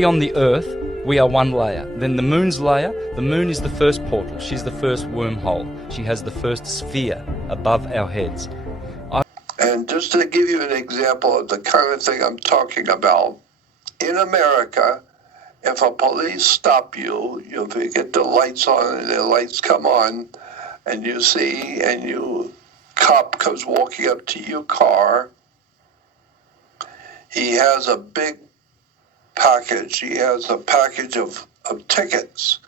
we on the Earth, we are one layer. Then the Moon's layer, the Moon is the first portal. She's the first wormhole. She has the first sphere above our heads. And just to give you an example of the kind of thing I'm talking about, in America, if a police stop you, if you get the lights on and the lights come on, and you see, and you cop comes walking up to your car, he has a big package. He has a package of tickets.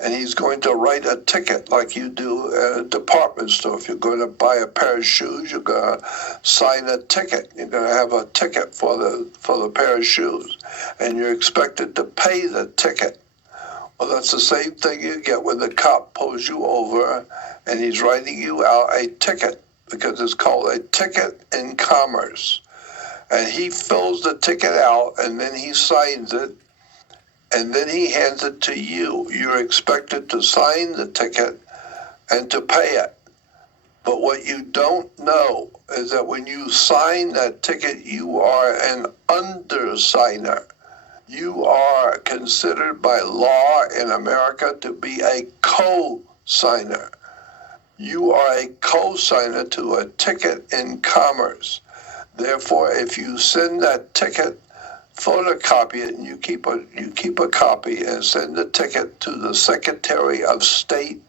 And he's going to write a ticket like you do at a department store. If you're going to buy a pair of shoes, you're going to sign a ticket. You're going to have a ticket for the pair of shoes. And you're expected to pay the ticket. Well, that's the same thing you get when the cop pulls you over and he's writing you out a ticket, because it's called a ticket in commerce. And he fills the ticket out and then he signs it. And then he hands it to you. You're expected to sign the ticket and to pay it. But what you don't know is that when you sign that ticket, you are an undersigner. You are considered by law in America to be a co-signer. You are a co-signer to a ticket in commerce. Therefore, if you send that ticket, photocopy it, and you keep a copy and send the ticket to the Secretary of State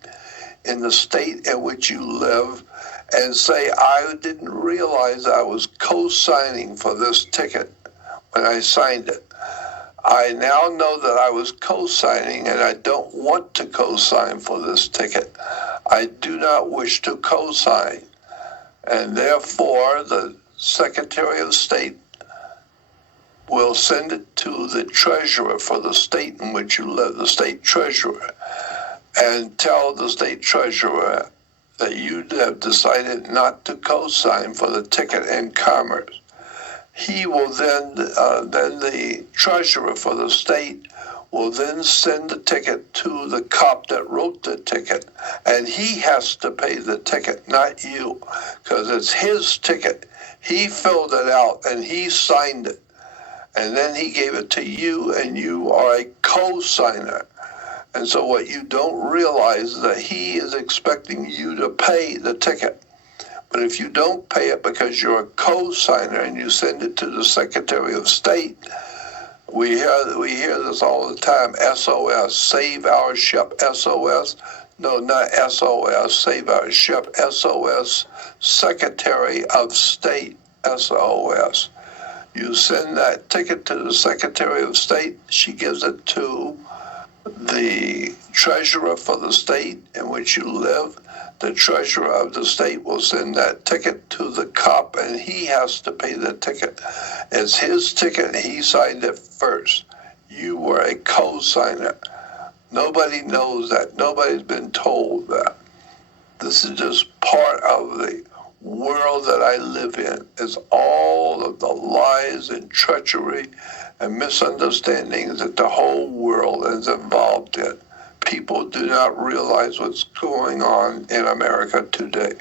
in the state in which you live, and say, I didn't realize I was co-signing for this ticket when I signed it. I now know that I was co-signing, and I don't want to co-sign for this ticket. I do not wish to co-sign. And therefore, the Secretary of State will send it to the treasurer for the state in which you live, the state treasurer, and tell the state treasurer that you have decided not to co-sign for the ticket in commerce. He will then the treasurer for the state will then send the ticket to the cop that wrote the ticket, and he has to pay the ticket, not you, because it's his ticket. He filled it out and he signed it. And then he gave it to you, and you are a co-signer. And so what you don't realize is that he is expecting you to pay the ticket. But if you don't pay it because you're a co-signer and you send it to the Secretary of State, we hear this all the time, SOS, save our ship, SOS. No, not SOS, save our ship, SOS, Secretary of State, SOS. You send that ticket to the Secretary of State. She gives it to the treasurer for the state in which you live. The treasurer of the state will send that ticket to the cop, and he has to pay the ticket. It's his ticket. He signed it first. You were a co-signer. Nobody knows that. Nobody's been told that. This is just part of the world that I live in. Is all of the lies and treachery and misunderstandings that the whole world is involved in. People do not realize what's going on in America today.